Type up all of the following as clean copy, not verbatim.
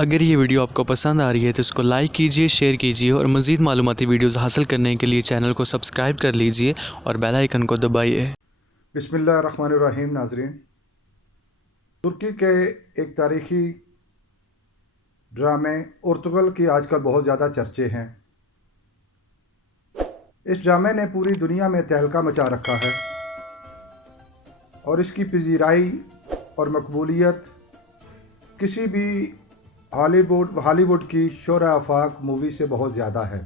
اگر یہ ویڈیو آپ کو پسند آ رہی ہے تو اس کو لائک کیجئے، شیئر کیجئے اور مزید معلوماتی ویڈیوز حاصل کرنے کے لیے چینل کو سبسکرائب کر لیجئے اور بیل آئیکن کو دبائیے۔ بسم اللہ الرحمن الرحیم۔ ناظرین، ترکی کے ایک تاریخی ڈرامے ارطغرل کی آج کل بہت زیادہ چرچے ہیں۔ اس ڈرامے نے پوری دنیا میں تہلکہ مچا رکھا ہے اور اس کی پذیرائی اور مقبولیت کسی بھی ہالی ووڈ کی شور آفاق مووی سے بہت زیادہ ہے۔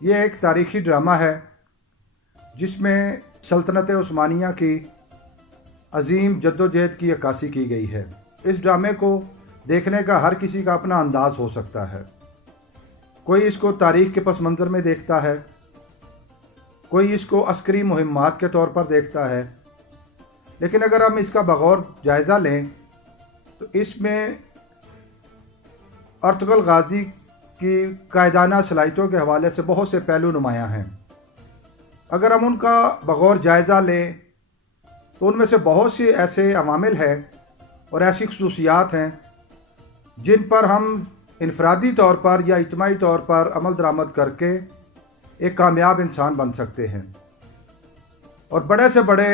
یہ ایک تاریخی ڈرامہ ہے جس میں سلطنت عثمانیہ کی عظیم جدوجہد کی عکاسی کی گئی ہے۔ اس ڈرامے کو دیکھنے کا ہر کسی کا اپنا انداز ہو سکتا ہے۔ کوئی اس کو تاریخ کے پس منظر میں دیکھتا ہے، کوئی اس کو عسکری مہمات کے طور پر دیکھتا ہے، لیکن اگر ہم اس کا بغور جائزہ لیں تو اس میں ارطغرل غازی کی قائدانہ صلاحیتوں کے حوالے سے بہت سے پہلو نمایاں ہیں۔ اگر ہم ان کا بغور جائزہ لیں تو ان میں سے بہت سے ایسے عوامل ہیں اور ایسی خصوصیات ہیں جن پر ہم انفرادی طور پر یا اجتماعی طور پر عمل درآمد کر کے ایک کامیاب انسان بن سکتے ہیں اور بڑے سے بڑے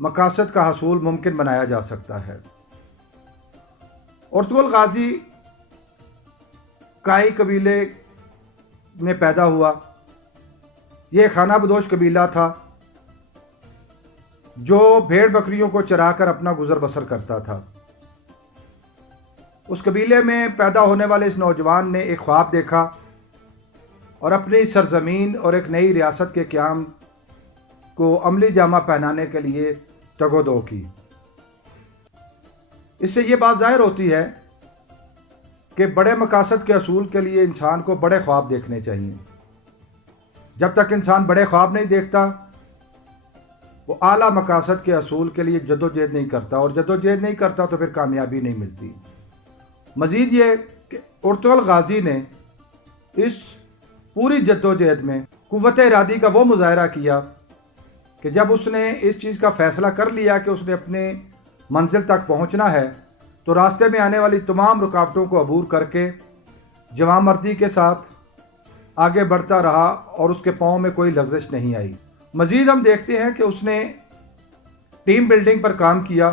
مقاصد کا حصول ممکن بنایا جا سکتا ہے۔ ارطغرل غازی کائی قبیلے میں پیدا ہوا۔ یہ خانہ بدوش قبیلہ تھا جو بھیڑ بکریوں کو چرا کر اپنا گزر بسر کرتا تھا۔ اس قبیلے میں پیدا ہونے والے اس نوجوان نے ایک خواب دیکھا اور اپنی سرزمین اور ایک نئی ریاست کے قیام کو عملی جامہ پہنانے کے لیے تگ و دو کی۔ اس سے یہ بات ظاہر ہوتی ہے کہ بڑے مقاصد کے حصول کے لیے انسان کو بڑے خواب دیکھنے چاہیے۔ جب تک انسان بڑے خواب نہیں دیکھتا وہ اعلیٰ مقاصد کے حصول کے لیے جدوجہد نہیں کرتا، اور جدوجہد نہیں کرتا تو پھر کامیابی نہیں ملتی۔ مزید یہ کہ ارطغرل غازی نے اس پوری جدوجہد میں قوت ارادی کا وہ مظاہرہ کیا کہ جب اس نے اس چیز کا فیصلہ کر لیا کہ اس نے اپنے منزل تک پہنچنا ہے تو راستے میں آنے والی تمام رکاوٹوں کو عبور کر کے جواں مردی کے ساتھ آگے بڑھتا رہا اور اس کے پاؤں میں کوئی لغزش نہیں آئی۔ مزید ہم دیکھتے ہیں کہ اس نے ٹیم بلڈنگ پر کام کیا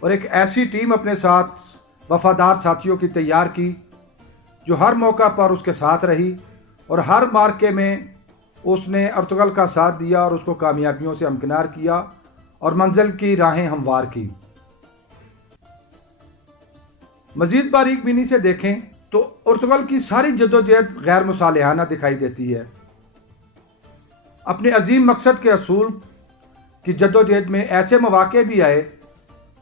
اور ایک ایسی ٹیم اپنے ساتھ وفادار ساتھیوں کی تیار کی جو ہر موقع پر اس کے ساتھ رہی اور ہر مارکے میں اس نے ارطغرل کا ساتھ دیا اور اس کو کامیابیوں سے ہمکنار کیا اور منزل کی راہیں ہموار کی۔ مزید باریک بینی سے دیکھیں تو ارطغرل کی ساری جدوجہد غیر مصالحانہ دکھائی دیتی ہے۔ اپنے عظیم مقصد کے حصول کی جدوجہد میں ایسے مواقع بھی آئے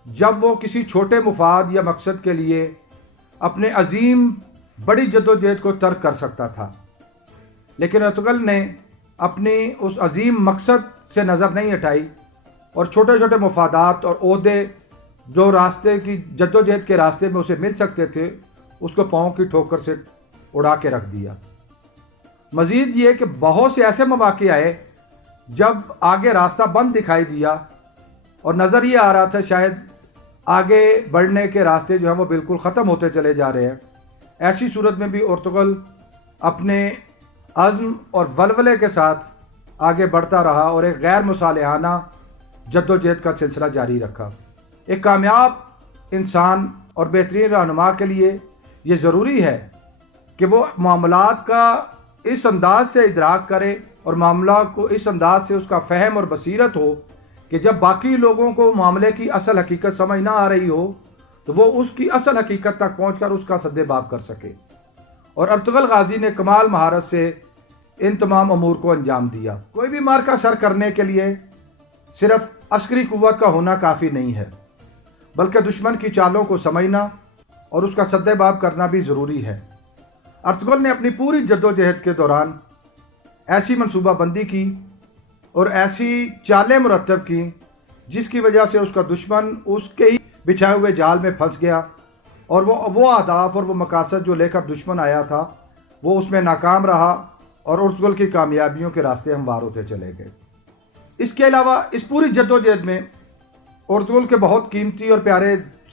جب وہ کسی چھوٹے مفاد یا مقصد کے لیے اپنے عظیم بڑی جدوجہد کو ترک کر سکتا تھا، لیکن ارطغرل نے اپنی اس عظیم مقصد سے نظر نہیں ہٹائی اور چھوٹے چھوٹے مفادات اور عہدے جو راستے کی جدوجہد کے راستے میں اسے مل سکتے تھے اس کو پاؤں کی ٹھوکر سے اڑا کے رکھ دیا۔ مزید یہ کہ بہت سے ایسے مواقع آئے جب آگے راستہ بند دکھائی دیا اور نظر یہ آ رہا تھا شاید آگے بڑھنے کے راستے جو ہیں وہ بالکل ختم ہوتے چلے جا رہے ہیں۔ ایسی صورت میں بھی ارطغرل اپنے عزم اور ولولے کے ساتھ آگے بڑھتا رہا اور ایک غیر مصالحانہ جدوجہد کا سلسلہ جاری رکھا۔ ایک کامیاب انسان اور بہترین رہنما کے لیے یہ ضروری ہے کہ وہ معاملات کا اس انداز سے ادراک کرے اور معاملہ کو اس انداز سے اس کا فہم اور بصیرت ہو کہ جب باقی لوگوں کو معاملے کی اصل حقیقت سمجھ نہ آ رہی ہو تو وہ اس کی اصل حقیقت تک پہنچ کر اس کا سد باب کر سکے۔ اور ارطغرل غازی نے کمال مہارت سے ان تمام امور کو انجام دیا۔ کوئی بھی معرکہ سر کرنے کے لیے صرف عسکری قوت کا ہونا کافی نہیں ہے، بلکہ دشمن کی چالوں کو سمجھنا اور اس کا سد باب کرنا بھی ضروری ہے۔ ارطغرل نے اپنی پوری جدوجہد کے دوران ایسی منصوبہ بندی کی اور ایسی چالیں مرتب کی جس کی وجہ سے اس کا دشمن اس کے ہی بچھائے ہوئے جال میں پھنس گیا اور وہ اہداف اور وہ مقاصد جو لے کر دشمن آیا تھا وہ اس میں ناکام رہا اور ارطغرل کی کامیابیوں کے راستے ہموار ہوتے چلے گئے۔ اس کے علاوہ اس پوری جدوجہد میں ارطغرل کے بہت قیمتی اور پیارے